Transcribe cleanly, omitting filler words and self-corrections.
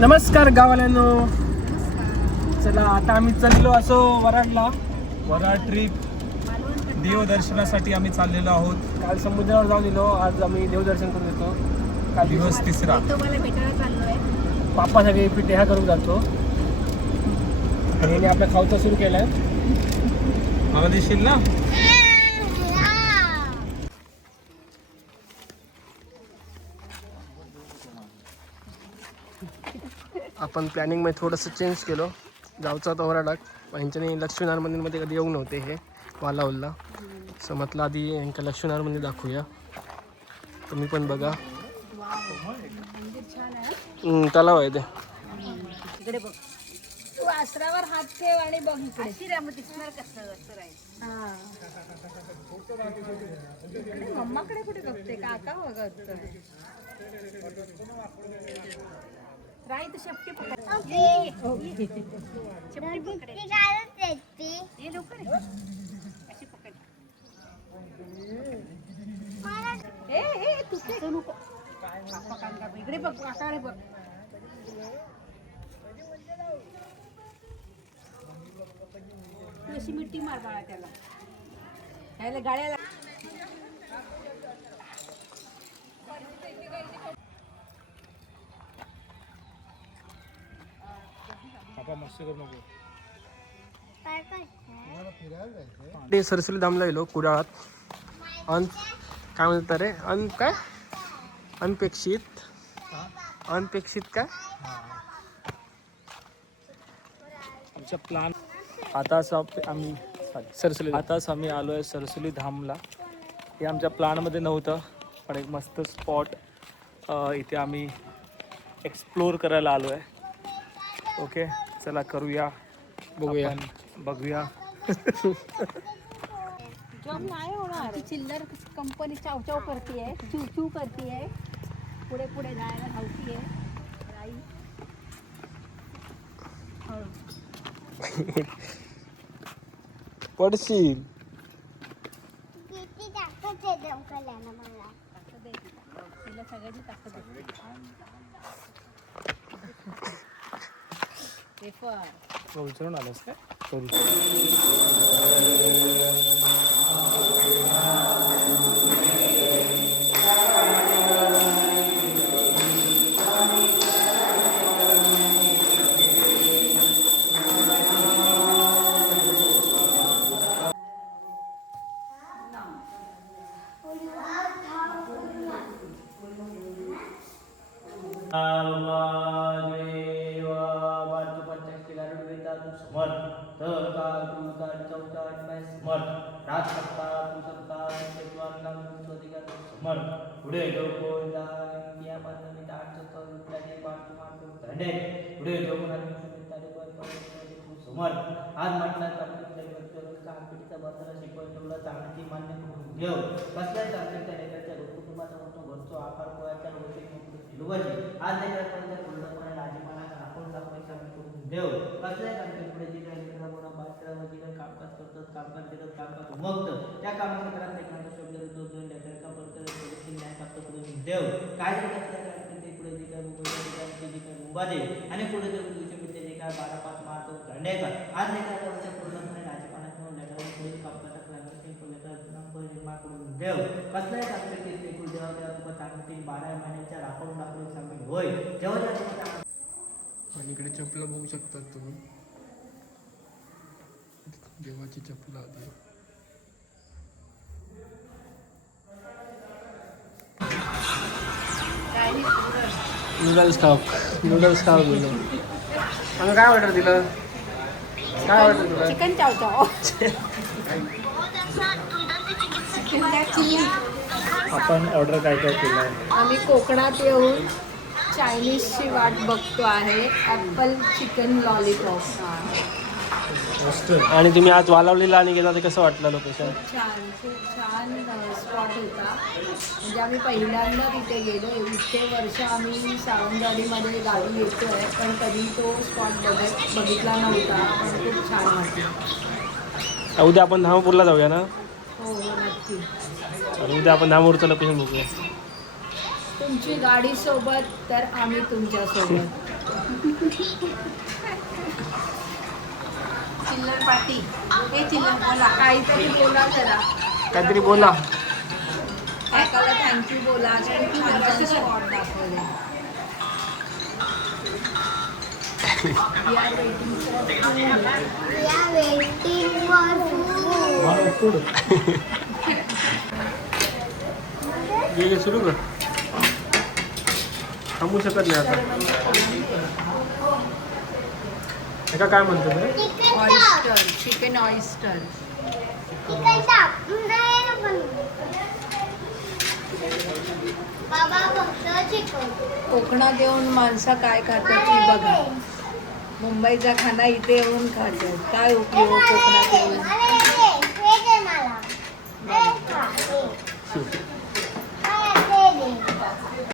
नमस्कार गावाल्यांनो. चला आता आम्ही चाललो असो वराडला. वराड ट्रिप देवदर्शनासाठी आम्ही चाललेलो आहोत. काल समुद्रावर जाऊन गेलो, आज आम्ही देवदर्शन करून येतो. काल दिवस तिसरा. तुम्हाला भेटायला चाललोय. पापा सगळे पिठे ह्या करून जातो. आणि आपल्या खाऊचा सुरू केलाय. मला देशील ना? आपण प्लॅनिंगमध्ये थोडंसं चेंज केलं. जाऊचा होता वराडाक, ह्यांच्यानी लक्ष्मीनारायण मंदिरमध्ये कधी येऊ नव्हते हे वालावलला. सो म्हटलं आधी यांना लक्ष्मीनारायण मंदिर दाखवूया. तुम्ही पण बघा. तलाव आहे ते. इकडे बघ, तू आसरावर हात ठेव आणि बघ इकडे. दिसणार कसं मम्माकडे कुठे बघते, काका बघत राई तर शेपटी पकड. शेपटी पकड. ये लवकर अशी पकड. ए तू नको. काका कांदा इकडे बघ, काकाकडे बघ. तू अशी मिट्टी मार बाळा त्याला. त्याला गाड्याला ते सरसली धामला गेलो कुडाळात. काय म्हणतात रे, काय अनपेक्षित काय आमचा प्लॅन आताच आम्ही आलोय सरसुली धामला. हे आमच्या प्लॅनमध्ये नव्हतं, पण एक मस्त स्पॉट इथे आम्ही एक्सप्लोर करायला आलो आहे. ओके, चला करूया, बघूया. जॉब नाही होणार. चिल्लर कंपनी चाव चाव करतीये, चू चू करतीये, पुढे पुढे जायला धावतीये. राई पडशील. तिला सगळ्याची ताकद आहे. विचारून आलोस काय? पुढे जो कोणता इंडिया पासून ताटचं पुढे जो समोर आज म्हटलं कामपिटीचा बसला शिकवून ठेवला. चांगली मान्य करून घेऊ. कसल्याच तांत्रिकच्या लेखकाच्या कुटुंबाचा मोठो घरचो आकार पोयाच्या गोष्टी आज लेखकापर्यंत पूर्णपणे राजीमाना आपण पैसा करून देऊ. कसल्याच तांत्रिक पुढे जी काही कामकाज करतात, कामकाज उमगतं त्या कामक्षेत्रात लेखनाचा शब्द देव काय पुढे जे काय मुंबादे आणि पुढे जे काय 12-5 मार्च धंडेकर आज लेखकाच्या पूर्णपणे राजकारणात लेखकावर पुढे कामकाजात निर्माण करून देव. कसल्याही तांत्रिक कुलदेवा तांत्रिक 12 महिन्याच्या राखून सामील होय. जेव्हा आणि इकडे चपला बघू शकतात तुम्ही. देवाची चपला आधी. नूडल्स खाऊ गेलो. आम्ही काय ऑर्डर दिलं? चिकन चाव चाव. आपण ऑर्डर काय केलं आहे? आम्ही कोकणात येऊन चायनीजची वाट बघतो आहे. Apple chicken lollipop. आणि तुम्ही आज वालावलीला आणि गेला तर कसं वाटलं लोकेशन? खूप छान स्पॉट होता. म्हणजे आम्ही पहिल्यांदा तिथे गेलो. इतके वर्ष आम्ही सावंतवाडीमध्ये गावी येतो आहे, पण कधी तो स्पॉट बघितला नव्हता. पण खूप छान वाटलं. उद्या आपण धामपूरला जाऊया ना? हो नक्की. उद्या आपण धामपूरचं लोकेशन बघूया. तुमची गाडी सोबत तर आम्ही तुमच्या सोबत. चिल्लर पाटी हे चिल्लर बोला काहीतरी बोला जरा काहीतरी बोला. एकाला थँक्यू बोला छान छान स्पॉट दाखवले. ये सुरू कर. थांबू शकत नाही आता. एका काय म्हणतो रे? ऑइस्टर चिकन ऑइस्टर कोकणात येऊन माणसं काय खातात ती बघा. मुंबईचा खाना इथे येऊन खातात. काय उपयोग कोकणात येऊन.